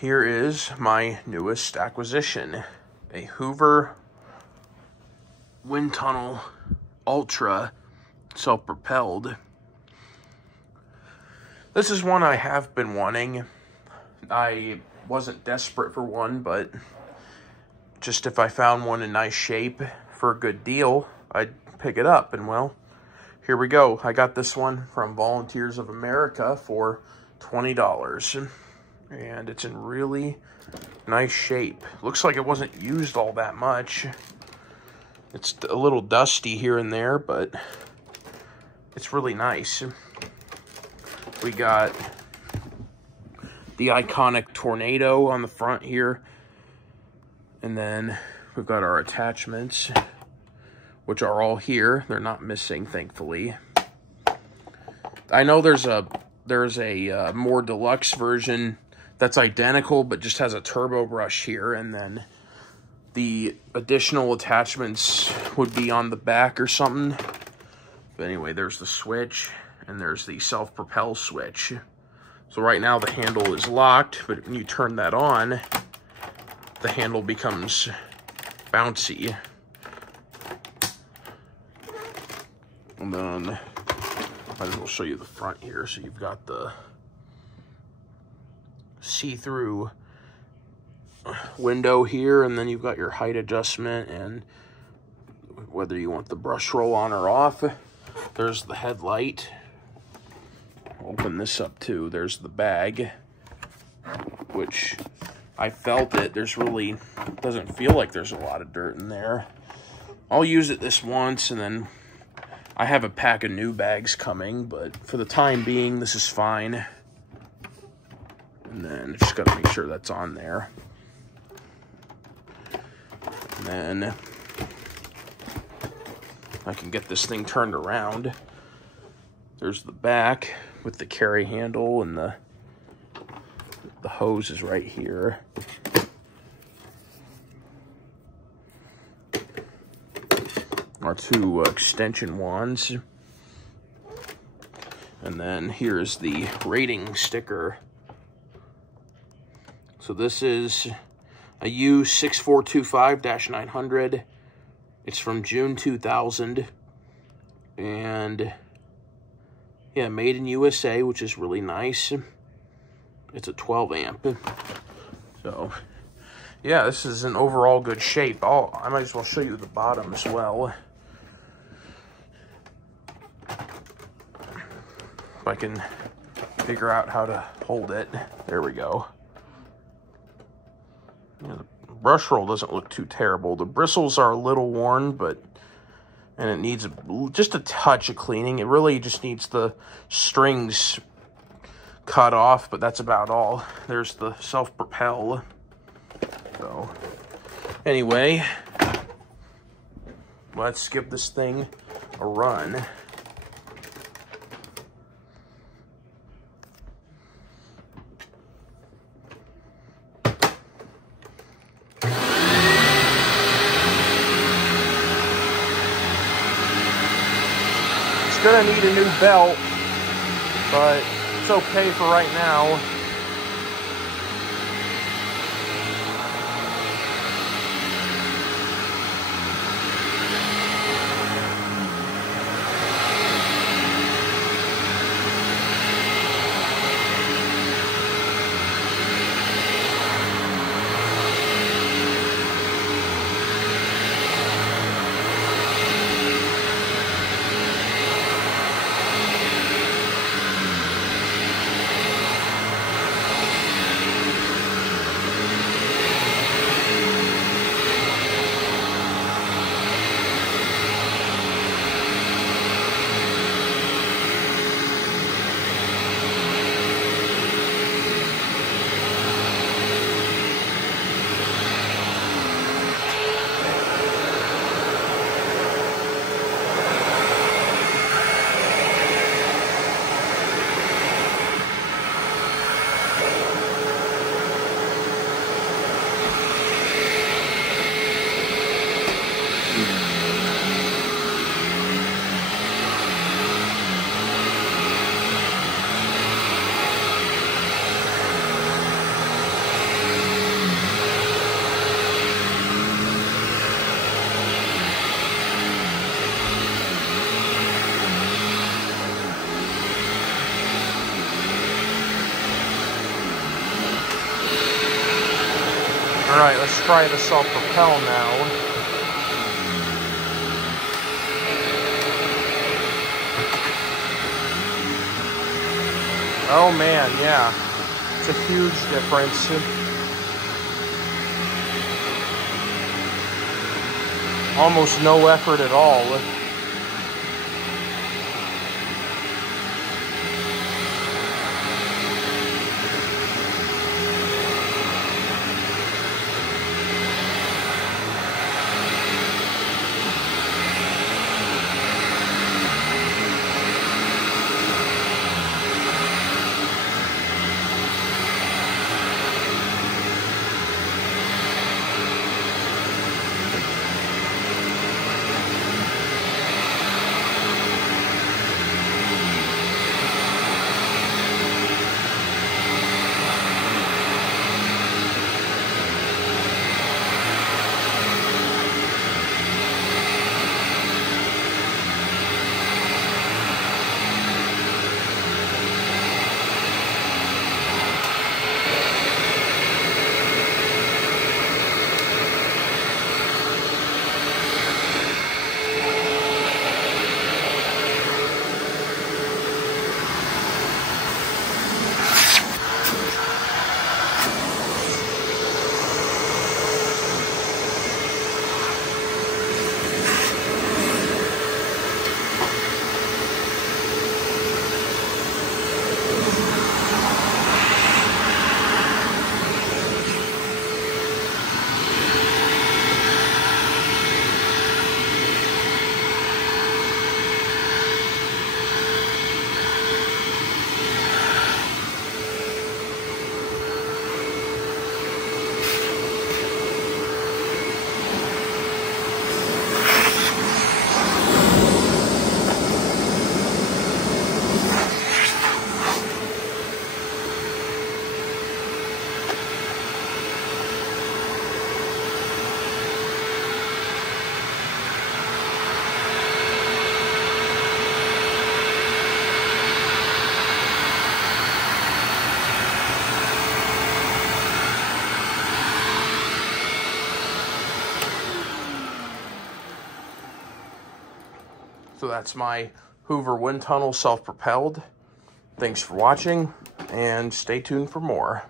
Here is my newest acquisition, a Hoover WindTunnel Ultra Self-Propelled. This is one I have been wanting. I wasn't desperate for one, but just if I found one in nice shape for a good deal, I'd pick it up. And well, here we go. I got this one from Volunteers of America for $20. And it's in really nice shape. Looks like it wasn't used all that much. It's a little dusty here and there, but it's really nice. We got the iconic tornado on the front here. And then we've got our attachments, which are all here. They're not missing, thankfully. I know there's a more deluxe version that's identical, but just has a turbo brush here, and then the additional attachments would be on the back or something. But anyway, there's the switch, and there's the self-propel switch. So right now the handle is locked, but when you turn that on, the handle becomes bouncy. And then I might as well show you the front here. So you've got the see-through window here, and then you've got your height adjustment and whether you want the brush roll on or off. There's the headlight. Open this up too. There's the bag, which I felt it. Doesn't feel like there's a lot of dirt in there. I'll use it this once, and then I have a pack of new bags coming, but for the time being, this is fine. And then just got to make sure that's on there. And then I can get this thing turned around. There's the back with the carry handle, and the hose is right here. Our two extension wands. And then here's the rating sticker. So this is a U6425-900. It's from June 2000. And yeah, made in USA, which is really nice. It's a 12 amp. So yeah, this is in overall good shape. I might as well show you the bottom as well. If I can figure out how to hold it. There we go. Yeah, the brush roll doesn't look too terrible. The bristles are a little worn, and it needs just a touch of cleaning. It really just needs the strings cut off, but that's about all. There's the self-propel. So anyway, let's give this thing a run. It's gonna need a new belt, but it's okay for right now. Alright, let's try the Self-Propelled now. Oh man, yeah. It's a huge difference. Almost no effort at all. So that's my Hoover WindTunnel Self-Propelled. Thanks for watching, and stay tuned for more.